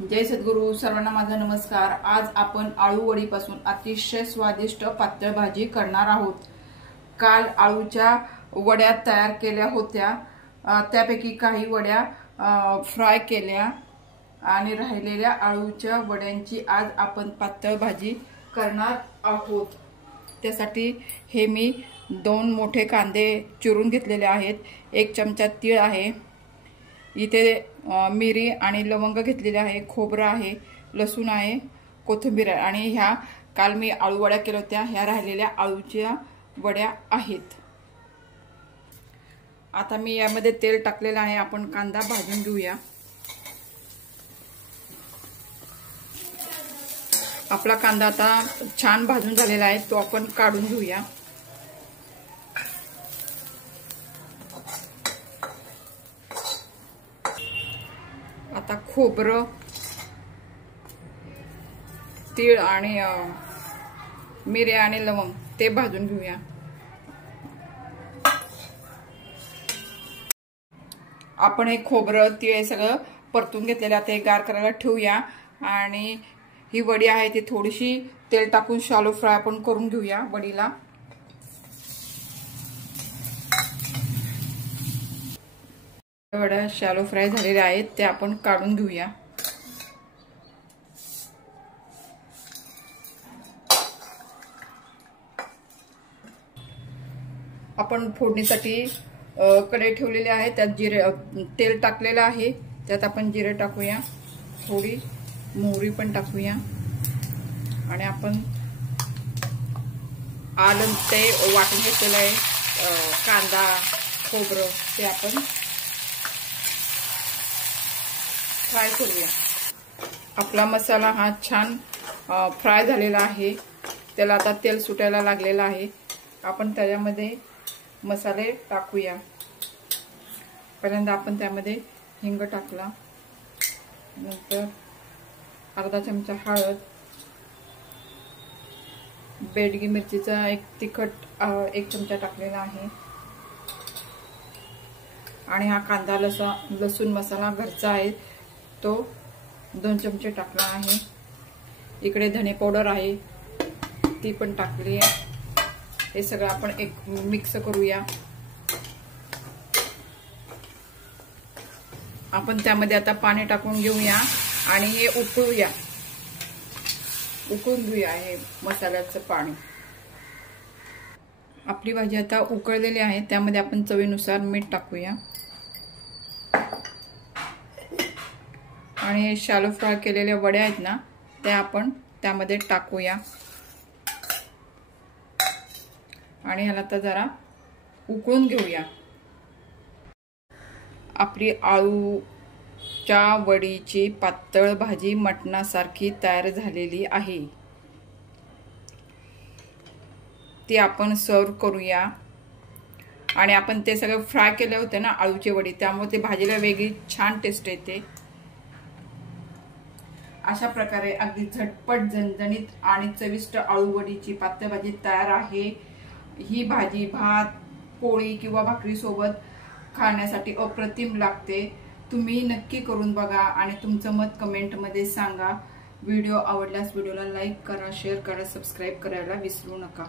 जय सद्गुरू. सर्वांना माझा नमस्कार. आज आपण आळू वडीपासून अतिशय स्वादिष्ट पातळ भाजी करणार आहोत. काल आळूच्या वड्या तयार केल्या होत्या, त्यापैकी काही वड्या फ्राय केल्या आणि राहिलेल्या आळूच्या वड्यांची आज आपण पातळ भाजी करणार आहोत. त्यासाठी हे मी 2 मोठे कांदे चिरून घेतलेले आहेत. 1 चमचा तीळ आहे, इथे मिरी आणि लवंग घेतलेले आहे, खोबरं आहे, लसूण आहे, कोथिंबीर आहे आणि ह्या काल मी आळू वड्या केल्या होत्या, ह्या राहिलेल्या आळूच्या वड्या आहेत. आता मी यामध्ये तेल टाकलेलं आहे. आपण कांदा भाजून घेऊया. आपला कांदा आता छान भाजून झालेला आहे, तो आपण काढून घेऊया. आता खोबरं, तीळ आणि मिरे आणि लवंग ते भाजून घेऊया. आपण हे खोबरं तीळ हे सगळं परतून घेतलेलं आहे, ते गार करायला ठेवूया. आणि ही वडी आहे ती थोडीशी तेल टाकून शॅलो फ्राय आपण करून घेऊया. वडीला वड्या शॅलो फ्राय झालेल्या आहेत, ते आपण काढून घेऊया. आपण फोडणीसाठी कढई ठेवलेली आहे, त्यात जिरे तेल टाकलेलं आहे, त्यात आपण जिरे टाकूया, थोडी मोहरी पण टाकूया आणि आपण आलं ते वाटून घेतलेलं आहे, कांदा खोबरं ते आपण फ्राय करूया. आपला मसाला हा छान फ्राय झालेला आहे, त्याला आता तेल सुटायला लागलेलं आहे. आपण त्याच्यामध्ये मसाले टाकूया. पहिल्यांदा आपण त्यामध्ये हिंग टाकला, नंतर अर्धा चमचा हळद, बेडगी मिरचीचा तिखट 1 चमचा टाकलेला आहे आणि हा कांदा लसूण मसाला घरचा आहे, तो 2 चमचे टाकला आहे. इकडे धने पावडर आहे, ती पण टाकली आहे. हे सगळं आपण मिक्स करूया. आपण त्यामध्ये आता पाणी टाकून घेऊया आणि हे उकळून घेऊया. हे मसाल्याचं पाणी. आपली भाजी आता उकळलेली आहे, त्यामध्ये आपण चवीनुसार मीठ टाकूया आणि शॅलो फ्राय केलेल्या वड्या आहेत ना, त्या आपण त्यामध्ये टाकूया आणि ह्याला आता जरा उकळून घेऊया. आपली आळूच्या वडीची पातळ भाजी मटणासारखी तयार झालेली आहे. ती आपण सर्व करूया. आणि आपण ते सगळं फ्राय केले होते ना आळूची वडी, त्यामुळे ते भाजीला वेगळी छान टेस्ट येते. अशा प्रकारे अगदी झटपट झणझणीत आणि चविष्ट आळू वडीची पातळ भाजी तयार आहे. ही भाजी भात, पोळी किंवा भाकरी सोबत खाण्यासाठी अप्रतिम लागते. तुम्ही नक्की करून बघा आणि तुमचं मत कमेंट मध्ये सांगा. व्हिडिओ आवडल्यास व्हिडिओला लाईक करा, शेअर करा, सबस्क्राईब करायला विसरू नका.